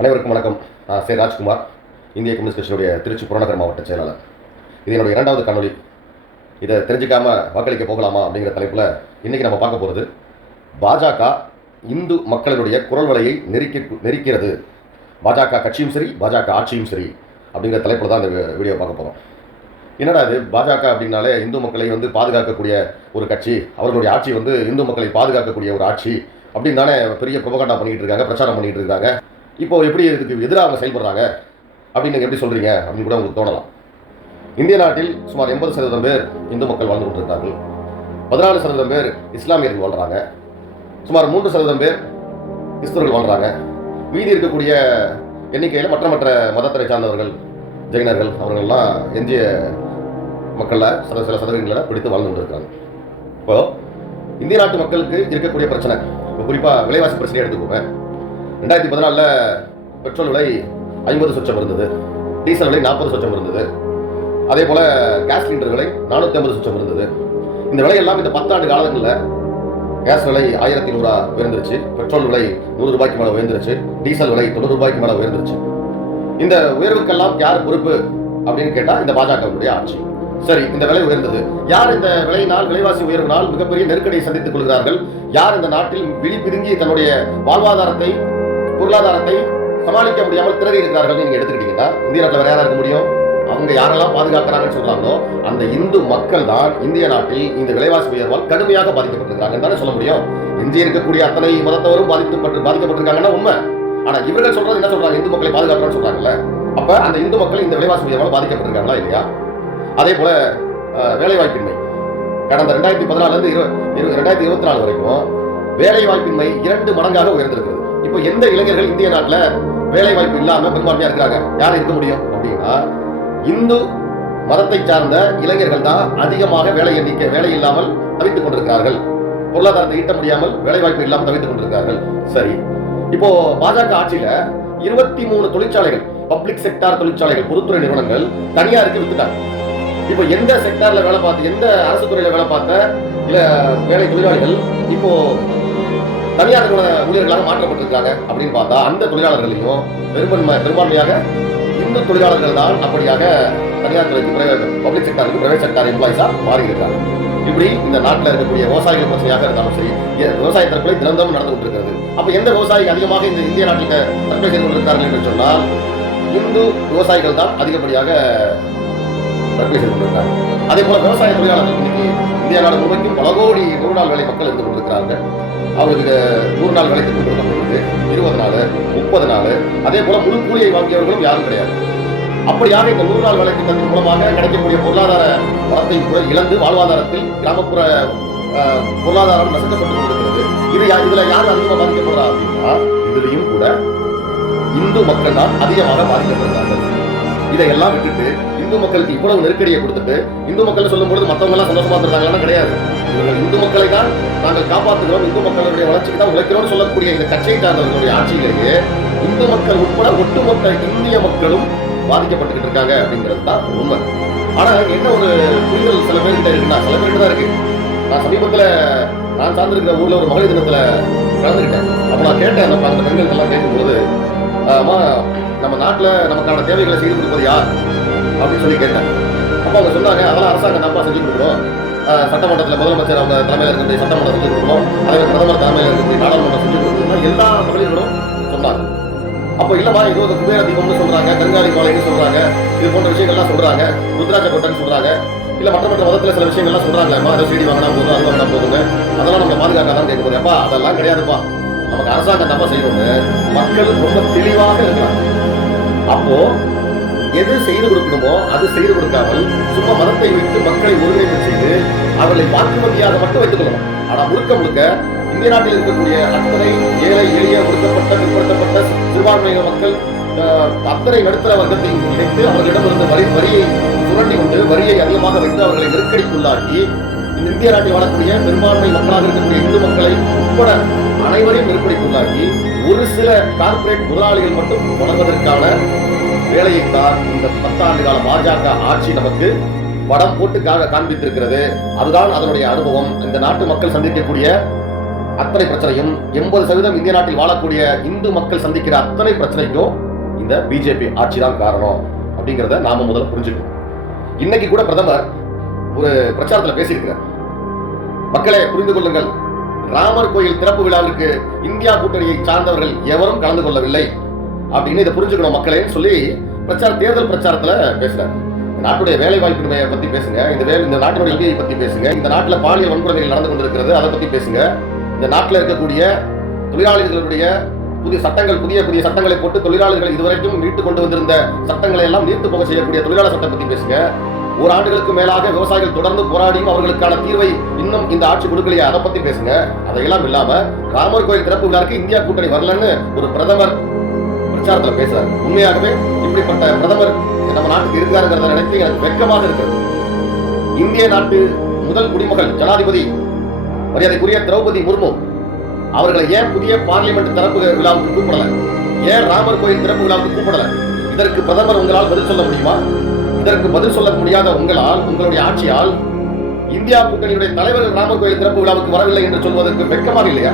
அனைவருக்கும் வணக்கம். நான் சே ராஜ்குமார் இந்திய கம்யூனிஸ்ட் கட்சியினுடைய திருச்சி புறநகர் மாவட்ட செயலாளர். இது என்னுடைய இரண்டாவது காணொலி இதை தெரிஞ்சுக்காம வாக்களிக்க போகலாமா அப்படிங்கிற தலைப்பில் இன்றைக்கி நம்ம பார்க்க போகிறது பாஜக இந்து மக்களினுடைய குரல் வலையை நெருக்கி நெருக்கிறது. பாஜக கட்சியும் சரி பாஜக ஆட்சியும் சரி அப்படிங்கிற தலைப்பில் தான் இந்த வீடியோ பார்க்க போகிறோம் என்னடா இது? பாஜக அப்படின்னாலே இந்து மக்களை வந்து பாதுகாக்கக்கூடிய ஒரு கட்சி அவர்களுடைய ஆட்சி வந்து இந்து மக்களை பாதுகாக்கக்கூடிய ஒரு ஆட்சி அப்படின்னு தானே பெரிய புககாண்டா பண்ணிகிட்டு இருக்காங்க பிரச்சாரம் பண்ணிகிட்டு இருக்காங்க. இப்போ எப்படி இதுக்கு எதிராக அவங்க செயல்படுறாங்க? அப்படின்னு நீங்கள் எப்படி சொல்றீங்க? அப்படின்னு கூட உங்களுக்கு தோணலாம். இந்திய நாட்டில் சுமார் எண்பது சதவீதம் பேர் இந்து மக்கள் வாழ்ந்து கொண்டிருக்கிறார்கள். பதினாலு சதவீதம் பேர் இஸ்லாமியர்கள் வாழ்றாங்க. சுமார் மூன்று சதவீதம் பேர் கிறிஸ்தவர்கள் வாழ்றாங்க. மீதி இருக்கக்கூடிய எண்ணிக்கையில் மற்ற மற்ற மதத்தை சார்ந்தவர்கள் ஜெயினர்கள் அவர்கள்லாம் எஞ்சிய மக்களில் சில சில சதவீதங்களில் பிடித்து வாழ்ந்து கொண்டிருக்காங்க இப்போ இந்திய நாட்டு மக்களுக்கு இருக்கக்கூடிய பிரச்சனை இப்போ குறிப்பாக விலைவாசி பிரச்சனையை எடுத்துக்கோங்க. ரெண்டாயிரத்தி பதினாலில் பெட்ரோல் விலை ஐம்பது சொச்சம் இருந்தது. டீசல் விலை நாற்பது சொச்சம் இருந்தது. அதே போல் கேஸ் சிலிண்டர் விலை நானூற்றி ஐம்பது சொச்சம் இருந்தது. இந்த விலையெல்லாம் இந்த பத்தாண்டு காலங்களில் கேஸ் விலை ஆயிரத்தி நூறா உயர்ந்துருச்சு. பெட்ரோல் விலை நூறு ரூபாய்க்கு மேலே உயர்ந்துருச்சு. டீசல் விலை தொண்ணூறு ரூபாய்க்கு மேலே உயர்ந்துருச்சு. இந்த உயர்வுக்கெல்லாம் யார் பொறுப்பு அப்படின்னு கேட்டால் இந்த பாஜகவுடைய ஆட்சி. சரி இந்த விலை உயர்ந்தது. யார் இந்த விலையினால் விலைவாசி உயர்வினால் மிகப்பெரிய நெருக்கடியை சந்தித்துக் கொள்கிறார்கள்? யார் இந்த நாட்டில் விழி பிதுங்கி தன்னுடைய வாழ்வாதாரத்தை பொருளாதாரத்தை சமாளிக்க முடியாமல் திணறி இருக்கிறார்கள் நீங்க எடுத்துக்கிட்டீங்கன்னா இந்திய நாட்டில் வேற இருக்க முடியும்? அவங்க யாரெல்லாம் பாதுகாக்கிறாங்கன்னு சொல்றாங்களோ அந்த இந்து மக்கள் தான் இந்திய நாட்டில் இந்த விலைவாசி உயர்வால் கடுமையாக பாதிக்கப்பட்டிருக்காங்க தானே சொல்ல முடியும்? இந்திய இருக்கக்கூடிய அத்தனை மதத்தவரும் பாதிக்கப்பட்டு பாதிக்கப்பட்டிருக்காங்கன்னா உண்மை. ஆனா இவர்கள் சொல்றது என்ன சொல்றாங்க? இந்து மக்களை பாதுகாக்கிறான்னு சொல்றாங்கல்ல. அப்ப அந்த இந்து மக்கள் இந்த விலைவாசி உயர்வால் பாதிக்கப்பட்டிருக்காங்களா இல்லையா? அதே போல வேலைவாய்ப்பின்மை. கடந்த ரெண்டாயிரத்தி பதினாலுலேருந்து இரு ரெண்டாயிரத்தி இருபத்தி நாலு வரைக்கும் வேலைவாய்ப்பின்மை இரண்டு மடங்காக உயர்ந்திருக்கிறது. இப்போ எந்த இளைஞர்கள் இந்திய நாட்டில் வேலைவாய்ப்பு இல்லாம பெரும்பான்மையா இருக்கிறாங்க? யார் இருக்க முடியும் அப்படின்னா இந்து மதத்தை சார்ந்த இளைஞர்கள் தான் அதிகமாக வேலை எண்ணிக்கை வேலை இல்லாமல் தவித்துக் கொண்டிருக்கிறார்கள். பொருளாதாரத்தை ஈட்ட முடியாமல் வேலை வாய்ப்பு இல்லாமல் தவித்துக் கொண்டிருக்கிறார்கள். சரி. இப்போ பாஜக ஆட்சியில இருபத்தி மூணு தொழிற்சாலைகள் பப்ளிக் செக்டார் தொழிற்சாலைகள் பொதுத்துறை நிறுவனங்கள் தனியாருக்கு வித்துட்டாங்க. இப்போ எந்த செக்டார்ல வேலை பார்த்து எந்த அரசு துறையில வேலை பார்த்த இல்ல வேலை தொழிலாளிகள் இப்போ தனியார் நிறுவன ஊழியர்களாக மாற்றப்பட்டிருக்காங்க அப்படின்னு பார்த்தா அந்த தொழிலாளர்களையும் பெரும்பான்மை பெரும்பான்மையாக இந்து தொழிலாளர்கள் தான் அப்படியாக தனியார் துறைக்கு பப்ளிக் செக்டாருக்கு பிரைவேட் செக்டார் எம்ப்ளாயிஸாக மாறியிருக்காங்க. இப்படி இந்த நாட்டில் இருக்கக்கூடிய விவசாயிகள் பிரச்சனையாக இருந்தாலும் சரி விவசாய தற்கொலை தினந்தம் நடந்து கொண்டிருக்கிறது அப்போ எந்த விவசாயி அதிகமாக இந்த இந்திய நாட்டில் தற்கொலை செய்து கொண்டிருக்கிறார்கள் என்று சொன்னால் இந்து விவசாயிகள் தான் அதிகப்படியாக தற்கொலை செய்து அதே போல விவசாய தொழிலாளர்கள் இன்னைக்கு இந்தியா நாடு முழுமைக்கும் பல கோடி நூறு நாள் வேலை மக்கள் இருந்து கொண்டிருக்கிறார்கள் அவர்களுக்கு நூறு நாள் வேலை திட்டம் இருபது நாள் முப்பது நாள் அதே போல முழு கூலியை வாங்கியவர்களும் யாரும் கிடையாது. அப்படியாக இந்த நூறு நாள் வேலை திட்டத்தின் மூலமாக கிடைக்கக்கூடிய பொருளாதார வளத்தை கூட இழந்து வாழ்வாதாரத்தில் கிராமப்புற அஹ், பொருளாதாரம் நசுக்கப்பட்டு கொண்டிருக்கிறது. இது இதுல யார் அதிகமாக பாதிக்கப்படுறா அப்படின்னா இதுலயும் கூட இந்து மக்கள் தான் அதிகமாக பாதிக்கப்படுகிறார்கள். இதையெல்லாம் விட்டுட்டு இந்து மக்களுக்கு இவ்வளவு நெருக்கடியை கொடுத்துட்டு இந்து மக்கள் சொல்லும் பொழுது மற்றவங்க எல்லாம் சந்தோஷமா இருக்காங்கன்னா கிடையாது. இவர்கள் இந்து மக்களை தான் நாங்கள் காப்பாற்றுகிறோம் இந்து மக்களுடைய வளர்ச்சிக்கு தான் உழைக்கிறோம்னு சொல்லக்கூடிய இந்த கட்சியை சார்ந்தவர்களுடைய ஆட்சியிலேயே இந்து மக்கள் உட்பட ஒட்டுமொத்த இந்திய மக்களும் பாதிக்கப்பட்டுக்கிட்டு இருக்காங்க அப்படிங்கிறது தான் உண்மை. ஆனா என்ன ஒரு புரிதல் சில பேர்கிட்ட இருக்குன்னா சில பேர்கிட்ட தான் இருக்கு. நான் சமீபத்துல நான் சார்ந்திருக்கிற ஊர்ல ஒரு மகளிர் தினத்துல கலந்துக்கிட்டேன். அப்ப நான் கேட்டேன் அந்த அந்த பெண்கள் எல்லாம் கேட்கும்போது நம்ம நாட்டுல நமக்கான தேவைகளை செய்து கொடுப்பது யார்? அப்படின்னு சொல்லி கேட்டேன். அப்போ அவங்க சொன்னாங்க அதெல்லாம் அரசாங்கம் தப்பாக செஞ்சு கொடுக்கணும். ஆஹ் சட்டமன்றத்தில் முதலமைச்சர் அவங்க தலைமையில் இருக்கிற சட்டமன்றம் செஞ்சு கொடுக்கணும். அதே பிரதமர் தலைமையில் இருக்கிற நாடாளுமன்றம் செஞ்சு கொடுக்கணும். எல்லா மகளிர்களும் சொன்னாங்க. அப்போ இல்லம்மா இது ஒரு குபேர தீபம்னு சொல்றாங்க கங்காளி மாலைன்னு சொல்றாங்க இது போன்ற விஷயங்கள்லாம் சொல்றாங்க ருத்ராட்ச கொட்டைன்னு சொல்றாங்க. இல்ல மற்ற மற்ற மதத்துல சில விஷயங்கள்லாம் சொல்கிறாங்களேம்மா அதை சீடி வாங்கினா போதும் அது வாங்கினா போதுங்க அதெல்லாம் நம்ம பாதுகாக்காதான் கேட்க போறேன் அப்பா அதெல்லாம் கிடையாதுப்பா. நமக்கு அரசாங்கம் தப்பா செய்யணும்னு மக்கள் ரொம்ப தெளிவாக இருக்காங்க அப்போ எது செய்து கொடுக்கணுமோ அது செய்து கொடுக்காமல் சும்மா மதத்தை வைத்து மக்களை ஒருங்கிணைப்பு செய்து அவர்களை வாக்குமதியாக மட்டும் வைத்துக் கொள்ளலாம். ஆனா முழுக்க முழுக்க இந்திய நாட்டில் இருக்கக்கூடிய அத்தனை ஏழை எளிய ஒடுக்கப்பட்ட பிற்படுத்தப்பட்ட சிறுபான்மையின மக்கள் அத்தனை நடுத்தர வர்க்கத்தை இணைத்து அவர்களிடமிருந்து வரி வரியை சுரண்டி கொண்டு வரியை அதிகமாக வைத்து அவர்களை நெருக்கடிக்குள்ளாக்கி இந்திய நாட்டில் வாழக்கூடிய பெரும்பான்மை மக்களாக இருக்கக்கூடிய இந்து மக்களை உட்பட அனைவரையும் நெருக்கடிக்குள்ளாக்கி ஒரு சில கார்பரேட் முதலாளிகள் மட்டும் வழங்குவதற்கான வேலையைத்தான் இந்த பத்தாண்டு கால பாஜக ஆட்சி நமக்கு படம் போட்டு காண்பித்திருக்கிறது. அதுதான் அதனுடைய அனுபவம். இந்த நாட்டு மக்கள் சந்திக்கக்கூடிய அத்தனை பிரச்சனையும் எண்பது சதவீதம் இந்திய நாட்டில் வாழக்கூடிய இந்து மக்கள் சந்திக்கிற அத்தனை பிரச்சனைக்கும் இந்த பிஜேபி ஆட்சி தான் காரணம் அப்படிங்கிறத நாம முதல்ல புரிஞ்சுக்கணும். இன்னைக்கு கூட பிரதமர் ஒரு பிரச்சாரத்தில் பேசியிருக்கிறார். மக்களை புரிந்து கொள்ளுங்கள். ராமர் கோயில் திறப்பு விழாவிற்கு இந்தியா கூட்டணியை சார்ந்தவர்கள் எவரும் கலந்து கொள்ளவில்லை. அப்படின்னு இதை புரிஞ்சுக்கணும் மக்களேன்னு சொல்லி பிரச்சார தேர்தல் பிரச்சாரத்துல பேசுறாரு நாட்டுடைய வேலை வாய்ப்பின்மையை பத்தி பேசுங்க. இந்த வேலை இந்த நாட்டினுடைய கல்வியை பத்தி பேசுங்க. இந்த நாட்டில் பாலியல் வன்முறைகள் நடந்து கொண்டிருக்கிறது அதை பத்தி பேசுங்க. இந்த நாட்டில் இருக்கக்கூடிய தொழிலாளர்களுடைய புதிய சட்டங்கள் புதிய புதிய சட்டங்களை போட்டு தொழிலாளர்கள் இதுவரைக்கும் மீட்டு கொண்டு வந்திருந்த சட்டங்களை எல்லாம் நீர்த்து போக செய்யக்கூடிய தொழிலாளர் சட்டம் பத்தி பேசுங்க. ஒரு மேலாக விவசாயிகள் தொடர்ந்து போராடியும் அவர்களுக்கான தீர்வை இன்னும் இந்த ஆட்சி கொடுக்கலையா? அதை பத்தி பேசுங்க. அதையெல்லாம் இல்லாம ராமர் கோயில் திறப்பு விழாக்கு இந்தியா கூட்டணி வரலன்னு ஒரு பிரதமர் பிரச்சாரத்துல பேசுறாரு. உண்மையாகவே இப்படிப்பட்ட பிரதமர் நம்ம நாட்டுக்கு இருக்காருங்கிறத நினைத்து எனக்கு வெட்கமாக இருக்கிறது. இந்திய நாட்டு முதல் குடிமகள் ஜனாதிபதி மரியாதைக்குரிய திரௌபதி முர்மு அவர்களை ஏன் புதிய பார்லிமெண்ட் திறப்பு விழாவுக்கு கூப்பிடல? ஏன் ராமர் கோயில் திறப்பு விழாவுக்கு கூப்பிடல? இதற்கு பிரதமர் உங்களால் பதில் சொல்ல முடியுமா? இதற்கு பதில் சொல்ல முடியாத உங்களால் உங்களுடைய ஆட்சியால் இந்தியா கூட்டணியுடைய தலைவர் ராமர் கோயில் திறப்பு விழாவுக்கு வரவில்லை என்று சொல்வதற்கு வெட்கமாக இல்லையா?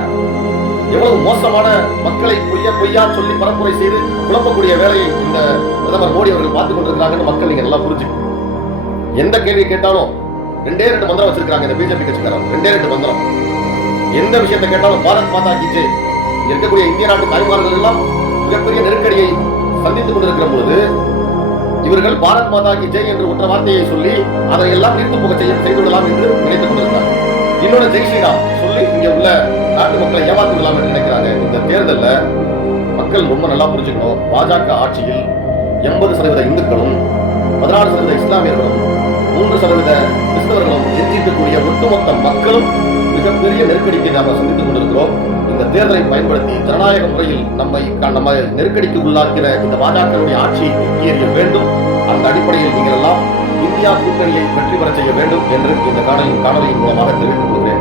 எவ்வளவு மோசமான மக்களை பொய்ய பொய்யா சொல்லி பரப்புரை செய்து குழப்பக்கூடிய வேலையை இந்த பிரதமர் மோடி அவர்கள் பார்த்துக் கொண்டிருக்கிறாங்கன்னு மக்கள் நீங்க நல்லா புரிஞ்சுக்கணும். எந்த கேள்வி கேட்டாலும் ரெண்டே ரெண்டு மந்திரம் வச்சிருக்காங்க இந்த பிஜேபி கட்சிக்காரங்க ரெண்டே ரெண்டு மந்திரம். எந்த விஷயத்தை கேட்டாலும் பாரத் மாதா கிஜே இருக்கக்கூடிய இந்திய நாட்டு தாய்மார்கள் எல்லாம் மிகப்பெரிய நெருக்கடியை சந்தித்துக் கொண்டிருக்கிற பொழுது இவர்கள் பாரத் மாதா கி ஜெய் என்று ஒற்ற வார்த்தையை சொல்லி அதை எல்லாம் நிறுத்து போக செய்ய செய்து விடலாம் என்று நினைத்துக் கொண்டிருந்தார். இன்னொரு ஜெய் ஸ்ரீராம் சொல்லி இங்க உள்ள நாட்டு மக்களை ஏமாத்தி விடலாம் என்று நினைக்கிறாங்க இந்த தேர்தல்ல மக்கள் ரொம்ப நல்லா புரிஞ்சுக்கணும். பாஜக ஆட்சியில் எண்பது சதவீத இந்துக்களும் பதினாறு சதவீத இஸ்லாமியர்களும் மூன்று சதவீத கிறிஸ்தவர்களும் எஞ்சிக்கக்கூடிய ஒட்டுமொத்த மக்களும் மிகப்பெரிய நெருக்கடிக்கு நாம சந்தித்துக் கொண்டிருக்கிறோம். இந்த தேர்தலை பயன்படுத்தி ஜனநாயக முறையில் நம்மை நம்ம நெருக்கடிக்கு உள்ளாக்கிற இந்த பாஜகவுடைய ஆட்சியை தூக்கி எறிய வேண்டும். அந்த அடிப்படையில் நீங்கள் எல்லாம் இந்தியா கூட்டணியை வெற்றி பெற செய்ய வேண்டும் என்று இந்த காணொலியின் காணொலியின் மூலமாக தெரிவித்துக் கொள்கிறேன்.